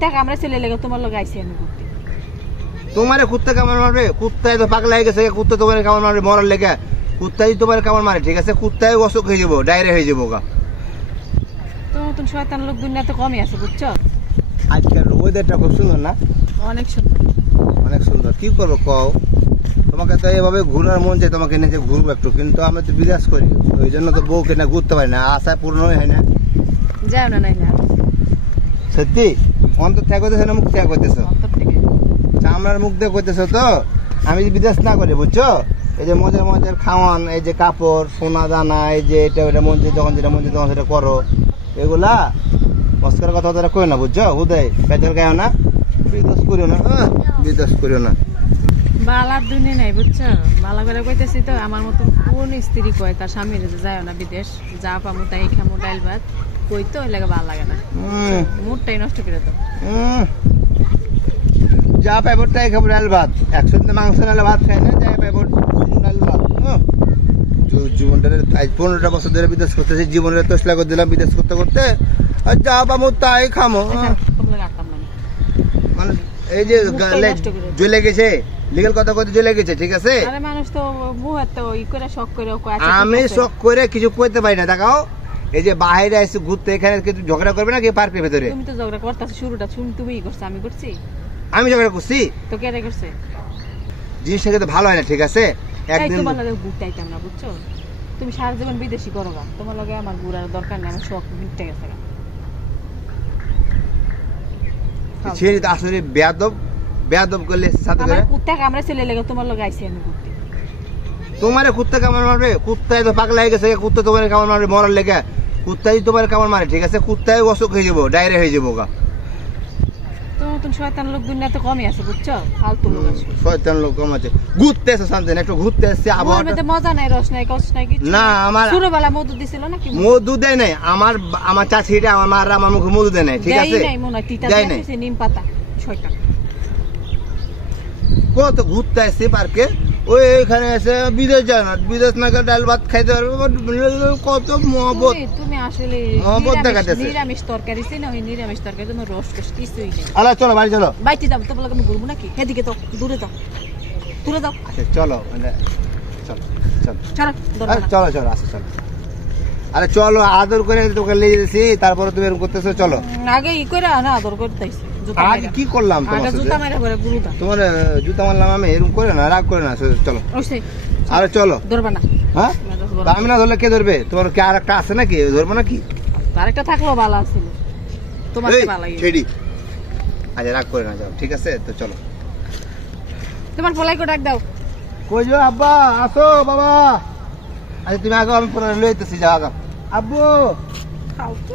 কুত্তা কামড়ে ছেলে লেগে তোমার লগে আইছি আমি ঘুরতে। তোমারে কুত্তা কামড় মারবে? কুত্তায় তো পাগলা হয়ে গেছে, কুত্তা তোমার কামড় মারবে মরার লেগে। কুত্তাই তোমার কামড় মারে, ঠিক আছে? কুত্তায় অসুখ হয়ে যাবো, ডায়রিয়া হয়ে যাবো গা। তোমার মতন শয়তান লোক দুনিয়াতে কমই আছে, বুঝছো? আজকের ওয়েদারটা খুব সুন্দর না? অনেক সুন্দর, অনেক সুন্দর। কি করবো কও? তোমাকে তো এভাবে ঘুরার মন চাই, তোমাকে নিয়ে ঘুরবো একটু, কিন্তু আমি তো বিরাজ করি, ওই জন্য তো বউকে না ঘুরতে পারি না, আশা পূর্ণ হয় না। যাও না নাই না সত্যি অন্তর ত্যাগ করতেছো না মুখ ত্যাগ করতেছো? অন্তর থেকে। চামড়ার মুখ দিয়ে করতেছো তো। আমি বিদেশ না করি, বুঝছো? এই যে মজার মজার খাওয়ান, এই যে কাপড়, সোনা দানা, এই যে এটা ওটা মন চাই যখন যেটা মন চাই তখন সেটা করো, এগুলা মস্কার কথা তারা কই না, বুঝছো? হুদাই পেটের গায়ে না, বিদেশ করিও না, বিদেশ করিও না। বালার দুনিয়া নাই, বুঝছো? বালা করে কইতেছি তো, আমার মতন কোন স্ত্রী কয় তার স্বামীর যায় না বিদেশ, যা পামু তাই খামু, ডাইল ভাত কই তো ওই লাগে ভালো লাগে না, মুডটাই নষ্ট করে তো। যা পাইব তাই খাবো, ডাল ভাত। একসাথে মাংস নালে ভাত খাই না, যাই পাইব ডাল ভাত। জীবনটা 15টা বছর ধরে বিদেশ করতেছি, জীবনের তসলা করে দিলাম বিদেশ করতে করতে, আর যা পাবো তাই খামো। মানে এই যে জ্বলে গেছে, লিগেল কথা কইতে জ্বলে গেছে, ঠিক আছে? মানুষ তো শখ করে, আমি শখ করে কিছু কইতে পারি না। দেখাও এই যে বাইরে এসে ঘুরতে, এখানে কিছু ঝগড়া করবে না কি পার্কের ভেতরে? তুমি তো ঝগড়া করতেছো, শুরুটা তুমিই করছো, আমি করছি? আমি ঝগড়া করছি তো কে করছে? জিনিসটা কিন্তু ভালো হয় না, ঠিক আছে? একদিন তোমার লগে ঘুরতে আইতাম না, বুঝছো? তুমি সারা জীবন বিদেশি করো গা, তোমার লগে আমার ঘুরার দরকার নেই, আমার শখ মিটে গেছে। ছেলে তো আসলে বেয়াদব, বেয়াদব করলে সাথে করে। আমার কুত্তা কামড়ে ছেলে লেগে তোমার লগে আইছি আমি ঘুরতে। তোমারে কুত্তা কামড় মারবে? কুত্তায় তো পাগলা হয়ে গেছে, কুত্তা তোমার কামড় মারবে মরার লেগে। কুত্তাই তোমার কামড় মারে, ঠিক আছে? কুত্তায় অসুখ হয়ে যাবো, ডায়রিয়া হয়ে যাবো গা। তোমার মতন শয়তান লোক দুনিয়াতে কমই আছে, বুঝছো? ফালতু লোক আছে। শয়তান লোক কম আছে। ঘুরতে এসে শান্তি, একটু ঘুরতে এসে আবহাওয়াটা মজা নাই, রস নাই, কষ্ট নাই কিছু না। আমার ছোটবেলা মধু দিছিল নাকি? মধু দেয় নাই। আমার চাচিটা আমার মারা আমার মুখে মধু দেয় নাই, ঠিক আছে? দেয় নাই মনে হয়, তিতা দিয়েছে নিম পাতা, শয়তান। কত ঘুরতে আসছে পার্কে, ওই এখানে এসে বিদেশ যায় না, বিদেশ না গেলে ডাল ভাত খাইতে পারবে, কত মহব্বত। তুমি আসলে মহব্বত দেখাতেছে। নিরামিষ তরকারি ছিল, ওই নিরামিষ তরকারি তোমার রস কষ কিছুই নেই। আলা চলো বাড়ি চলো। বাইতে যাবো তো, বলে আমি ঘুরবো নাকি? এদিকে তো দূরে যাও, দূরে যাও। আচ্ছা চলো, চলো চলো চলো চলো চলো, আসো চলো। আরে চলো, আদর করে তোকে নিয়ে যেতেছি, তারপরে তুমি এরকম করতেছো, চলো। আগে ই করে না আদর করতেছি। আগে কি করলাম তোমার? জুতা মারা করে গুরুদা। তোমার জুতা মারলাম আমি, এরকম করে না, রাগ করে না, চলো। আরে চলো। ধরবা না? হ্যাঁ, আমি না ধরলে কে ধরবে? তোমার কি আর একটা আছে নাকি, ধরবো নাকি? আরেকটা থাকলেও ভালো ছিল, তোমার ভালো লাগে। আচ্ছা রাগ করে না, যাও, ঠিক আছে? তো চলো। তোমার পলাইকে ডাক দাও। কই যাও আব্বা? আসো বাবা। আচ্ছা তুমি আগে, আমি পরে লইতেছি, যাও আব্বু। খাও তো